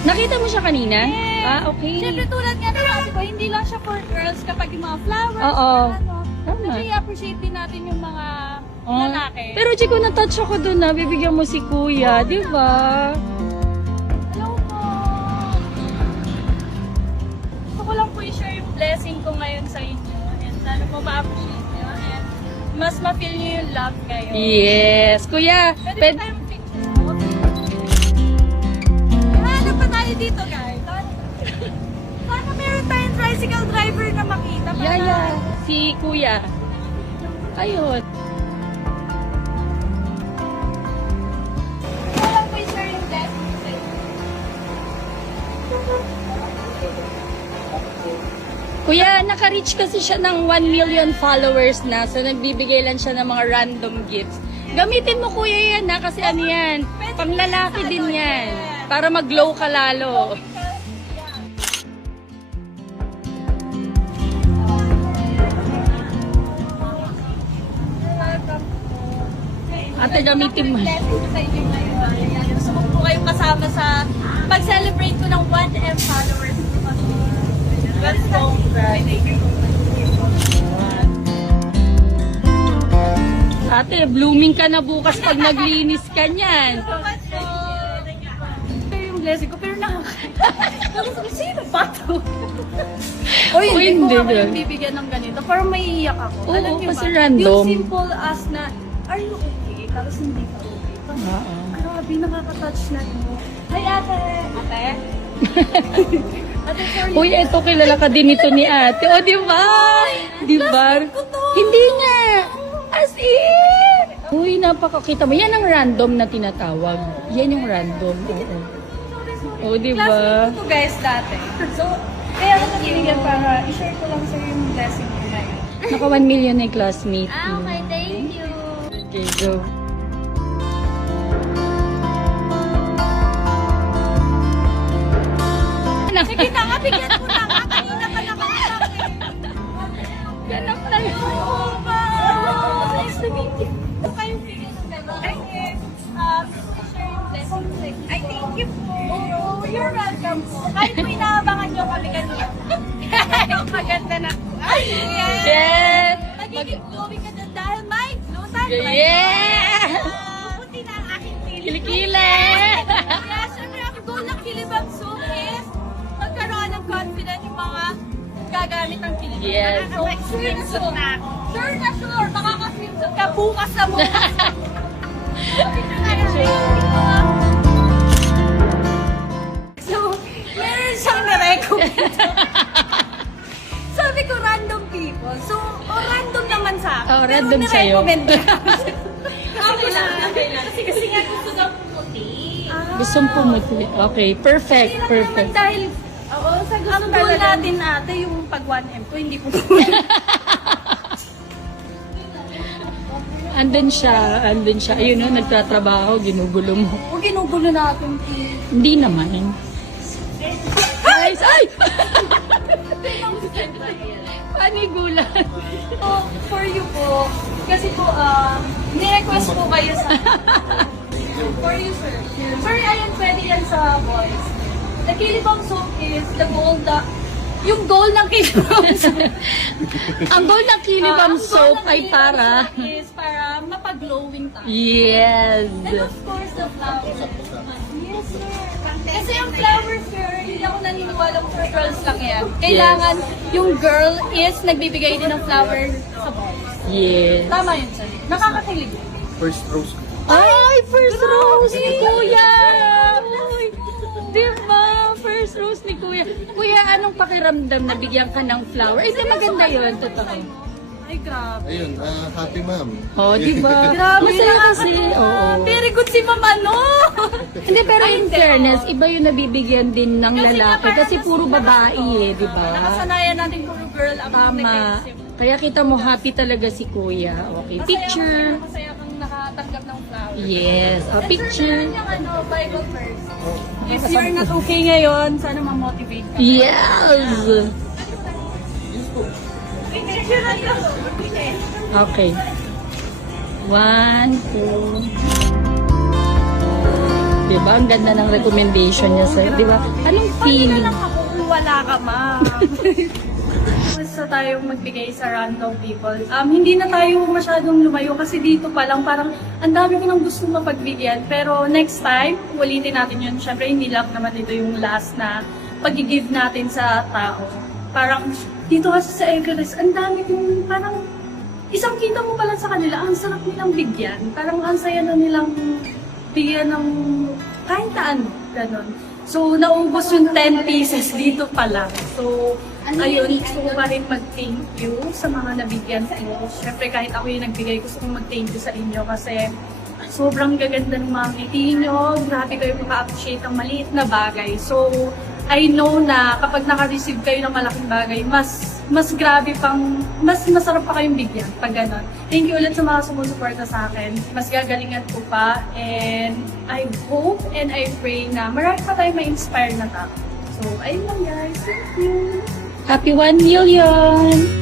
Nakita mo siya kanina? Yes. Ah, okay. Siyempre tulad nga ng sabi ko, hindi lang siya for girls kapag yung mga flowers. Oo. Ano, Tama. nag-i-appreciate din natin yung mga Oh. lalaki. Pero Chico, na-touch ako doon na bibigyan mo si kuya, di ba? Hello po. Gusto ko lang po i-share yung blessing ko ngayon sa inyo. And sana po ma-appreciate nyo. And mas ma-feel nyo yung love ngayon. Yes. Kuya, Pwede pwede... ba tayong picture? Hanap pa tayo dito, guys. Sana meron tayong tricycle driver na makita. Para... Yaya. Si kuya. Ayun. Gusto ko lang po i-share yung blessing sa inyo. Kuya, naka-reach kasi siya ng 1 million followers na. So, nagbibigay lang siya ng mga random gifts. Gamitin mo, kuya, yan ha? Kasi ano yan? Panglalaki din yan. Para mag-glow ka lalo. Ate, gamitin mo. Blessing ko sa inyo ngayon. Ayan, gusto ko po kayong kasama sa pag-celebrate ko ng 1M followers. Let's go, guys. Ate, blooming ka na bukas pag naglinis ka niyan. Pero yung blessing ko, pero nakakatawa. Sino ba to? O Uy, hindi ko hindi ako din. yung bibigyan ng ganito. Parang maiiyak ako. Oo, Alam niyo kasi ba? random. Yung simple as na, are you okay? Tapos hindi ka okay. Oo. Grabe, nakaka-touch na ito. Hi, ate! Ate? Ate, sorry. Uy, eto kilala ka din ito ni ate. O, di ba? Di ba? ko to. Hindi nga. As in. Uy, napakakita mo. Yan ang random na tinatawag. Yan yung random. Oo. O, di ba? Classmate ko to, guys, dati. So, kaya ako nabibigyan para i-share ko lang sa'yo yung blessing ko na yun. Naka 1 million na yung classmate mo. Okay, thank you. Okay, go. Sige na nga, bigyan ko na nga. Kanina pa nakakasak eh. Ganap na yun. Oo ba? Nice to meet you. Ito kayong bigyan ng gano'n. Ay, share yung blessing ko sa'yo. Ay, thank you po. Oh, you're welcome po. Kahit po inaabangan nyo kami kanina. Maganda na po. Ay, yes. Yes! Magiging glowing ka na dahil may glow time. Yeah! Puti na ang aking feeling. Kilikili! Kaya syempre ang goal ng Kilibang Zoom is magkaroon ng confidence yung mga gagamit ng Kilibang. Yes. Makaka-swimsuit na ako. Sure na sure, makaka-swimsuit ka bukas sa bukas. So, meron siyang na-recommend. Sabi ko, random people. So, random naman sa akin. Oh, random pero sa'yo. nirecommend niya. Okay lang. Kasi nga gusto daw puti. Gustong pumuti. Okay, perfect, Hindi lang perfect. naman dahil, oo, sa gusto ang goal natin ate, yung pag 1M ko, hindi po Andun siya. Ayun o, nagtatrabaho, ginugulo mo. O ginugulo natin. Hindi naman. Guys, ay! Panigulan. So, for you po, kasi po, ni-request po kayo sa... For you, sir. Sir, ayun, pwede yan sa boys. The Kilibang soap is the goal that... Yung goal ng Kilibang soap. Ang goal ng Kilibang Ang goal soap ng ay Kilibang para... soap is para mapag-glowing tayo. Yes! And of course, the flowers. Yes, sir. Kasi yung flowers, sir, hindi ako naniniwala kung for girls lang yan. Kailangan yung girl is nagbibigay din ng flowers sa boys. Yes. Tama yun, sir. Nakakakilig. First rose. Ay, first rose ni Kuya! Uy, di ba? First rose ni Kuya. Kuya, anong pakiramdam na bigyan ka ng flower? Eh, di maganda yun, totoo. Ay, grabe. Ayun, happy ma'am. Oh, di ba? Grabe Masaya na kasi. Oo. Very good si Mama, no? Hindi, pero Ay, in hindi, fairness, oo. iba yung nabibigyan din ng Kasi nga, lalaki. parang Kasi puro babae eh, di ba? Nakasanayan natin puro girl ang Tama. Kaya kita mo happy talaga si Kuya. Okay, picture. Masaya kang nakatanggap ng flowers. Yes, a picture. Sir, meron yung Bible verse. If you're not okay ngayon, sana ma-motivate ka. Yes! Picture na yun. Okay. 1, 2. Di ba? Ang ganda ng recommendation niya sa'yo. Di ba? Anong Paano feeling? na lang ako kung wala ka, ma'am? Basta tayong magbigay sa random people. Hindi na tayo masyadong lumayo kasi dito pa lang parang ang dami ko nang gusto mapagbigyan. Pero next time, ulitin natin yun. Siyempre, hindi lang naman ito yung last na pag-give natin sa tao. Parang dito kasi sa Everest, ang dami kong parang isang kita mo pa lang sa kanila, ang sarap nilang bigyan. Parang ang saya na nilang bigyan ng kahit ano, ganon. So, naubos yung 10 pieces dito pa lang. So, ayun, gusto ko pa rin mag-thank you sa mga nabigyan ko. Siyempre, kahit ako yung nagbigay, gusto kong mag-thank you sa inyo kasi sobrang gaganda ng mga ngiti nyo. Grabe kayo maka-appreciate ng maliit na bagay. So, I know na kapag naka-receive kayo ng malaking bagay, mas grabe pang, mas masarap pa kayong bigyan pag gano'n. Thank you ulit sa mga sumusuporta sa akin. Mas gagalingan ko pa and I hope and I pray na marami pa tayong ma-inspire na tao. So, ayun lang guys. Thank you! Happy 1 million!